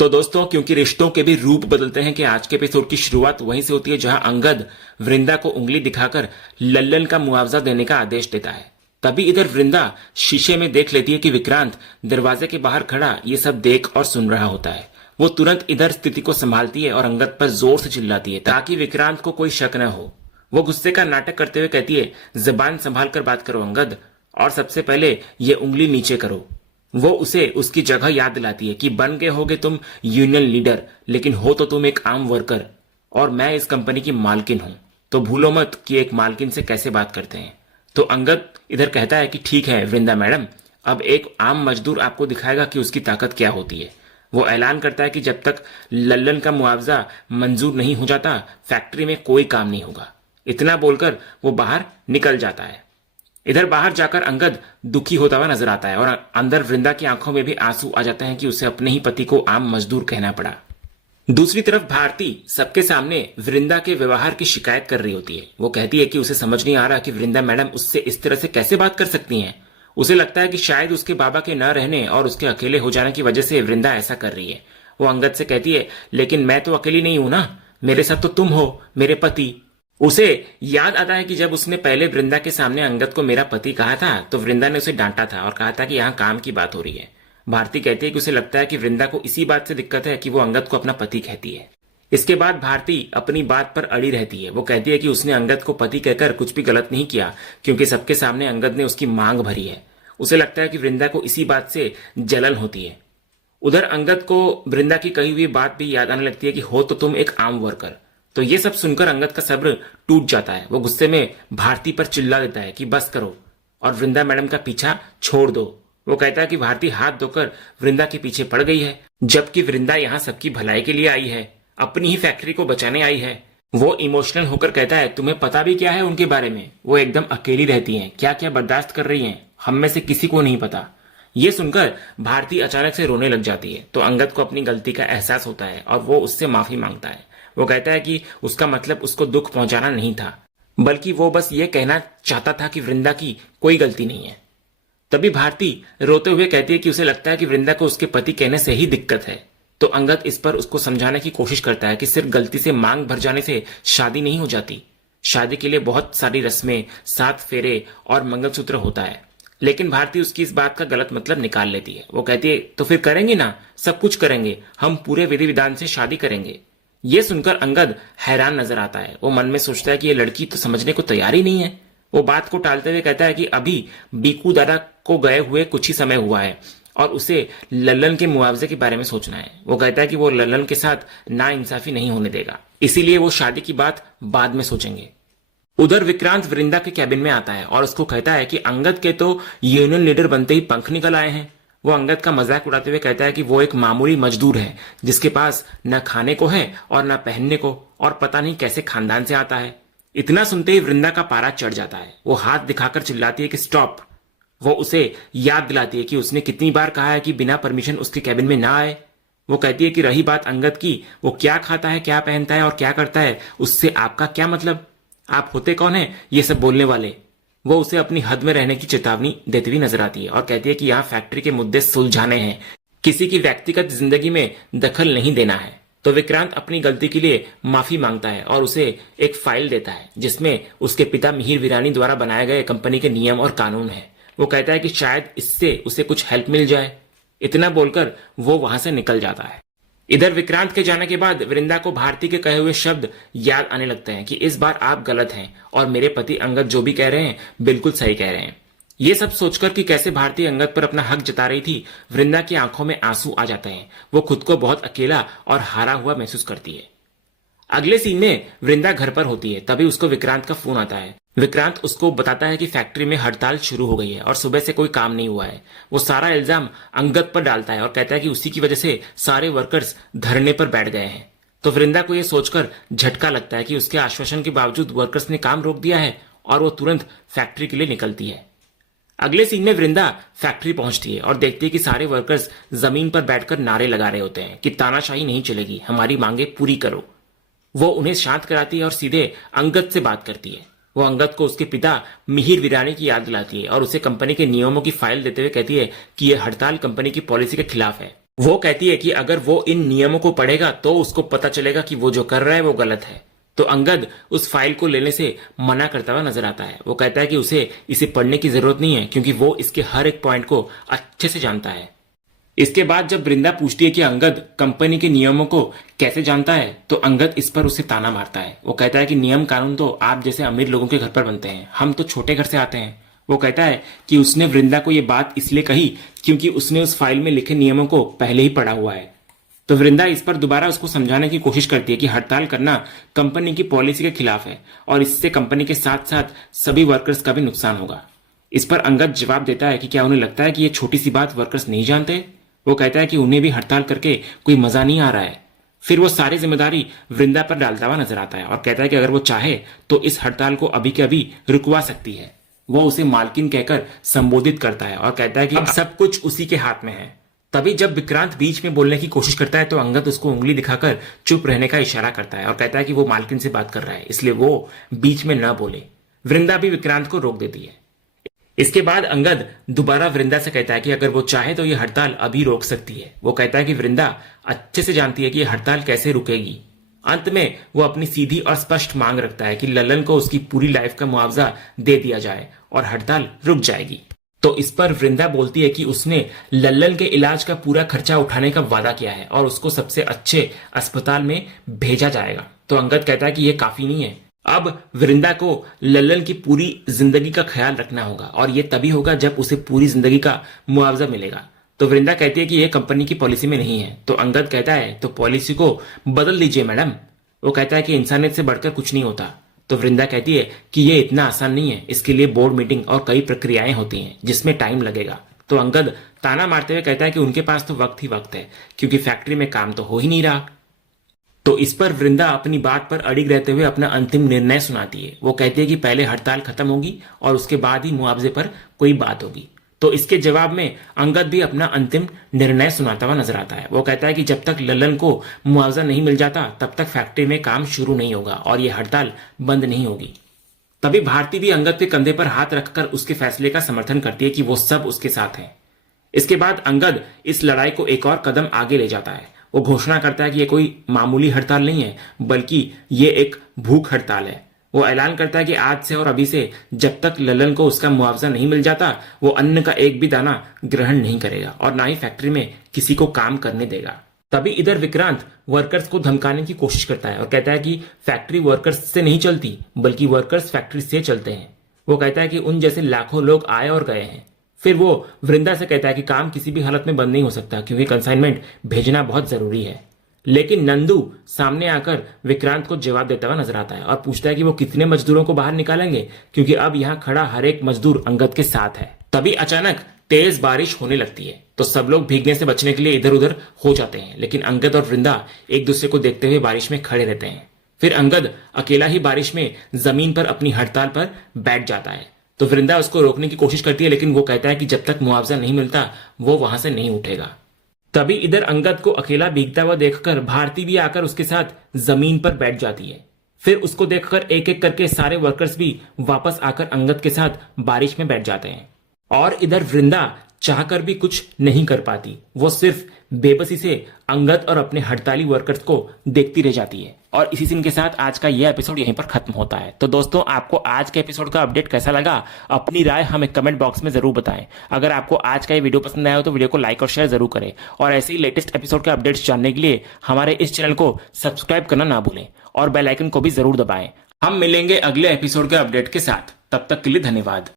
तो दोस्तों, क्योंकि रिश्तों के भी रूप बदलते हैं कि आज के एपिसोड की शुरुआत वहीं से होती है जहां अंगद वृंदा को उंगली दिखाकर लल्लन का मुआवजा देने का आदेश देता है। तभी इधर वृंदा शीशे में देख लेती है कि विक्रांत दरवाजे के बाहर खड़ा ये सब देख और सुन रहा होता है। वो तुरंत इधर स्थिति को संभालती है और अंगद पर जोर से चिल्लाती है ताकि विक्रांत को कोई शक न हो। वो गुस्से का नाटक करते हुए कहती है, जबान संभाल कर बात करो अंगद, और सबसे पहले ये उंगली नीचे करो। वो उसे उसकी जगह याद दिलाती है कि बन गए होगे तुम यूनियन लीडर, लेकिन हो तो तुम एक आम वर्कर और मैं इस कंपनी की मालकिन हूं, तो भूलो मत कि एक मालकिन से कैसे बात करते हैं। तो अंगद इधर कहता है कि ठीक है वृंदा मैडम, अब एक आम मजदूर आपको दिखाएगा कि उसकी ताकत क्या होती है। वो ऐलान करता है कि जब तक लल्लन का मुआवजा मंजूर नहीं हो जाता फैक्ट्री में कोई काम नहीं होगा। इतना बोलकर वो बाहर निकल जाता है। इधर बाहर जाकर अंगद दुखी होता हुआ नजर आता है और अंदर वृंदा की आंखों में भी आंसू आ जाते हैं कि उसे अपने ही पति को आम मजदूर कहना पड़ा। दूसरी तरफ भारती सबके सामने वृंदा के व्यवहार की शिकायत कर रही होती है। वो कहती है कि उसे समझ नहीं आ रहा कि वृंदा मैडम उससे इस तरह से कैसे बात कर सकती हैं। उसे लगता है कि शायद उसके बाबा के न रहने और उसके अकेले हो जाने की वजह से वृंदा ऐसा कर रही है। वो अंगद से कहती है, लेकिन मैं तो अकेली नहीं हूं ना, मेरे साथ तो तुम हो, मेरे पति। उसे याद आता है कि जब उसने पहले वृंदा के सामने अंगद को मेरा पति कहा था तो वृंदा ने उसे डांटा था और कहा था कि यहाँ काम की बात हो रही है। भारती कहती है कि उसे लगता है कि वृंदा को इसी बात से दिक्कत है कि वो अंगद को अपना पति कहती है। इसके बाद भारती अपनी बात पर अड़ी रहती है। वो कहती है कि उसने अंगद को पति कहकर कुछ भी गलत नहीं किया, क्योंकि सबके सामने अंगद ने उसकी मांग भरी है। उसे लगता है कि वृंदा को इसी बात से जलन होती है। उधर अंगद को वृंदा की कही हुई बात भी याद आने लगती है कि हो तो तुम एक आम वर्कर। तो ये सब सुनकर अंगद का सब्र टूट जाता है। वो गुस्से में भारती पर चिल्ला देता है कि बस करो और वृंदा मैडम का पीछा छोड़ दो। वो कहता है कि भारती हाथ धोकर वृंदा के पीछे पड़ गई है, जबकि वृंदा यहाँ सबकी भलाई के लिए आई है, अपनी ही फैक्ट्री को बचाने आई है। वो इमोशनल होकर कहता है, तुम्हें पता भी क्या है उनके बारे में, वो एकदम अकेली रहती हैं, क्या क्या बर्दाश्त कर रही हैं, हम में से किसी को नहीं पता। ये सुनकर भारती अचानक से रोने लग जाती है। तो अंगद को अपनी गलती का एहसास होता है और वो उससे माफी मांगता है। वो कहता है कि उसका मतलब उसको दुख पहुंचाना नहीं था, बल्कि वो बस ये कहना चाहता था कि वृंदा की कोई गलती नहीं है। तभी भारती रोते हुए कहती है कि उसे लगता है कि वृंदा को उसके पति कहने से ही दिक्कत है। तो अंगद इस पर उसको समझाने की कोशिश करता है कि सिर्फ गलती से मांग भर जाने से शादी नहीं हो जाती। शादी के लिए बहुत सारी रस्में, 7 फेरे और मंगलसूत्र होता है। लेकिन भारती उसकी इस बात का गलत मतलब निकाल लेती है। वो कहती है, तो फिर करेंगे ना, सब कुछ करेंगे, हम पूरे विधि विधान से शादी करेंगे। ये सुनकर अंगद हैरान नजर आता है। वो मन में सोचता है कि ये लड़की तो समझने को तैयार ही नहीं है। वो बात को टालते हुए कहता है कि अभी बीकू दादा को गए हुए कुछ ही समय हुआ है और उसे लल्लन के मुआवजे के बारे में सोचना है। वो कहता है कि वो लल्लन के साथ नाइंसाफी नहीं होने देगा, इसीलिए वो शादी की बात बाद में सोचेंगे। उधर विक्रांत वृंदा के कैबिन में आता है और उसको कहता है कि अंगद के तो यूनियन लीडर बनते ही पंख निकल आए हैं। वो अंगद का मजाक उड़ाते हुए कहता है कि वो एक मामूली मजदूर है जिसके पास न खाने को है और न पहनने को, और पता नहीं कैसे खानदान से आता है। इतना सुनते ही वृंदा का पारा चढ़ जाता है। वो हाथ दिखाकर चिल्लाती है कि स्टॉप। वो उसे याद दिलाती है कि उसने कितनी बार कहा है कि बिना परमिशन उसके कैबिन में ना आए। वो कहती है कि रही बात अंगद की, वो क्या खाता है, क्या पहनता है और क्या करता है, उससे आपका क्या मतलब, आप होते कौन है ये सब बोलने वाले। वो उसे अपनी हद में रहने की चेतावनी देती हुई नजर आती है और कहती है कि यहाँ फैक्ट्री के मुद्दे सुलझाने हैं, किसी की व्यक्तिगत जिंदगी में दखल नहीं देना है। तो विक्रांत अपनी गलती के लिए माफी मांगता है और उसे एक फाइल देता है जिसमें उसके पिता मिहिर वीरानी द्वारा बनाए गए कंपनी के नियम और कानून है। वो कहता है कि शायद इससे उसे कुछ हेल्प मिल जाए। इतना बोलकर वो वहां से निकल जाता है। इधर विक्रांत के जाने के बाद वृंदा को भारती के कहे हुए शब्द याद आने लगते हैं कि इस बार आप गलत हैं और मेरे पति अंगद जो भी कह रहे हैं बिल्कुल सही कह रहे हैं। ये सब सोचकर कि कैसे भारती अंगद पर अपना हक जता रही थी, वृंदा की आंखों में आंसू आ जाते हैं। वो खुद को बहुत अकेला और हारा हुआ महसूस करती है। अगले सीन में वृंदा घर पर होती है। तभी उसको विक्रांत का फोन आता है। विक्रांत उसको बताता है कि फैक्ट्री में हड़ताल शुरू हो गई है और सुबह से कोई काम नहीं हुआ है। वो सारा इल्जाम अंगद पर डालता है और कहता है कि उसी की वजह से सारे वर्कर्स धरने पर बैठ गए हैं। तो वृंदा को यह सोचकर झटका लगता है कि उसके आश्वासन के बावजूद वर्कर्स ने काम रोक दिया है और वो तुरंत फैक्ट्री के लिए निकलती है। अगले सीन में वृंदा फैक्ट्री पहुंचती है और देखती है कि सारे वर्कर्स जमीन पर बैठकर नारे लगा रहे होते हैं कि तानाशाही नहीं चलेगी, हमारी मांगे पूरी करो। वो उन्हें शांत कराती है और सीधे अंगद से बात करती है। वो अंगद को उसके पिता मिहिर वीरानी की याद दिलाती है और उसे कंपनी के नियमों की फाइल देते हुए कहती है कि यह हड़ताल कंपनी की पॉलिसी के खिलाफ है। वो कहती है कि अगर वो इन नियमों को पढ़ेगा तो उसको पता चलेगा कि वो जो कर रहा है वो गलत है। तो अंगद उस फाइल को लेने से मना करता हुआ नजर आता है। वो कहता है कि उसे इसे पढ़ने की जरूरत नहीं है क्योंकि वो इसके हर एक पॉइंट को अच्छे से जानता है। इसके बाद जब वृंदा पूछती है कि अंगद कंपनी के नियमों को कैसे जानता है, तो अंगद इस पर उसे ताना मारता है। वो कहता है कि नियम कानून तो आप जैसे अमीर लोगों के घर पर बनते हैं, हम तो छोटे घर से आते हैं। वो कहता है कि उसने वृंदा को ये बात इसलिए कही क्योंकि उसने उस फाइल में लिखे नियमों को पहले ही पढ़ा हुआ है। तो वृंदा इस पर दोबारा उसको समझाने की कोशिश करती है कि हड़ताल करना कंपनी की पॉलिसी के खिलाफ है और इससे कंपनी के साथ साथ सभी वर्कर्स का भी नुकसान होगा। इस पर अंगद जवाब देता है कि क्या उन्हें लगता है कि ये छोटी सी बात वर्कर्स नहीं जानते। वो कहता है कि उन्हें भी हड़ताल करके कोई मजा नहीं आ रहा है। फिर वो सारी जिम्मेदारी वृंदा पर डालता हुआ नजर आता है और कहता है कि अगर वो चाहे तो इस हड़ताल को अभी के अभी रुकवा सकती है। वो उसे मालकिन कहकर संबोधित करता है और कहता है कि अब सब कुछ उसी के हाथ में है। तभी जब विक्रांत बीच में बोलने की कोशिश करता है तो अंगद उसको उंगली दिखाकर चुप रहने का इशारा करता है और कहता है कि वो मालकिन से बात कर रहा है, इसलिए वो बीच में न बोले। वृंदा भी विक्रांत को रोक देती है। इसके बाद अंगद दोबारा वृंदा से कहता है कि अगर वो चाहे तो ये हड़ताल अभी रोक सकती है। वो कहता है कि वृंदा अच्छे से जानती है कि ये हड़ताल कैसे रुकेगी। अंत में वो अपनी सीधी और स्पष्ट मांग रखता है कि लल्लन को उसकी पूरी लाइफ का मुआवजा दे दिया जाए और हड़ताल रुक जाएगी। तो इस पर वृंदा बोलती है कि उसने लल्लन के इलाज का पूरा खर्चा उठाने का वादा किया है और उसको सबसे अच्छे अस्पताल में भेजा जाएगा। तो अंगद कहता है कि यह काफी नहीं है, अब वृंदा को लल्लन की पूरी जिंदगी का ख्याल रखना होगा और ये तभी होगा जब उसे पूरी जिंदगी का मुआवजा मिलेगा। तो वृंदा कहती है कि यह कंपनी की पॉलिसी में नहीं है। तो अंगद कहता है तो पॉलिसी को बदल दीजिए मैडम। वो कहता है कि इंसानियत से बढ़कर कुछ नहीं होता। तो वृंदा कहती है कि यह इतना आसान नहीं है, इसके लिए बोर्ड मीटिंग और कई प्रक्रियाएं होती हैं जिसमें टाइम लगेगा। तो अंगद ताना मारते हुए कहता है कि उनके पास तो वक्त ही वक्त है क्योंकि फैक्ट्री में काम तो हो ही नहीं रहा। तो इस पर वृंदा अपनी बात पर अड़िग रहते हुए अपना अंतिम निर्णय सुनाती है। वो कहती है कि पहले हड़ताल खत्म होगी और उसके बाद ही मुआवजे पर कोई बात होगी। तो इसके जवाब में अंगद भी अपना अंतिम निर्णय सुनाता हुआ नजर आता है। वो कहता है कि जब तक लल्लन को मुआवजा नहीं मिल जाता तब तक फैक्ट्री में काम शुरू नहीं होगा और यह हड़ताल बंद नहीं होगी। तभी भारती भी अंगद के कंधे पर हाथ रखकर उसके फैसले का समर्थन करती है कि वो सब उसके साथ हैं। इसके बाद अंगद इस लड़ाई को एक और कदम आगे ले जाता है। वो घोषणा करता है कि यह कोई मामूली हड़ताल नहीं है बल्कि ये एक भूख हड़ताल है। वो ऐलान करता है कि आज से और अभी से जब तक लल्लन को उसका मुआवजा नहीं मिल जाता वो अन्न का एक भी दाना ग्रहण नहीं करेगा और ना ही फैक्ट्री में किसी को काम करने देगा। तभी इधर विक्रांत वर्कर्स को धमकाने की कोशिश करता है और कहता है कि फैक्ट्री वर्कर्स से नहीं चलती बल्कि वर्कर्स फैक्ट्री से चलते हैं। वो कहता है कि उन जैसे लाखों लोग आए और गए हैं। फिर वो वृंदा से कहता है कि काम किसी भी हालत में बंद नहीं हो सकता क्योंकि कंसाइनमेंट भेजना बहुत जरूरी है। लेकिन नंदू सामने आकर विक्रांत को जवाब देता हुआ नजर आता है और पूछता है कि वो कितने मजदूरों को बाहर निकालेंगे क्योंकि अब यहाँ खड़ा हर एक मजदूर अंगद के साथ है। तभी अचानक तेज बारिश होने लगती है तो सब लोग भीगने से बचने के लिए इधर उधर हो जाते हैं, लेकिन अंगद और वृंदा एक दूसरे को देखते हुए बारिश में खड़े रहते हैं। फिर अंगद अकेला ही बारिश में जमीन पर अपनी हड़ताल पर बैठ जाता है। तो वृंदा उसको रोकने की कोशिश करती है लेकिन वो कहता है कि जब तक मुआवजा नहीं मिलता वो वहां से नहीं उठेगा। तभी इधर अंगद को अकेला भीगता हुआ देखकर भारती भी आकर उसके साथ जमीन पर बैठ जाती है। फिर उसको देखकर एक एक करके सारे वर्कर्स भी वापस आकर अंगद के साथ बारिश में बैठ जाते हैं और इधर वृंदा चाहकर भी कुछ नहीं कर पाती। वो सिर्फ बेबसी से अंगद और अपने हड़ताली वर्कर्स को देखती रह जाती है। और इसी सीन के साथ आज का यह एपिसोड यहीं पर खत्म होता है। तो दोस्तों आपको आज के एपिसोड का अपडेट कैसा लगा, अपनी राय हमें कमेंट बॉक्स में जरूर बताएं। अगर आपको आज का ये वीडियो पसंद आया हो तो वीडियो को लाइक और शेयर जरूर करें और ऐसे ही लेटेस्ट एपिसोड के अपडेट्स जानने के लिए हमारे इस चैनल को सब्सक्राइब करना ना भूलें और बेल आइकन को भी जरूर दबाएं। हम मिलेंगे अगले एपिसोड के अपडेट के साथ, तब तक के लिए धन्यवाद।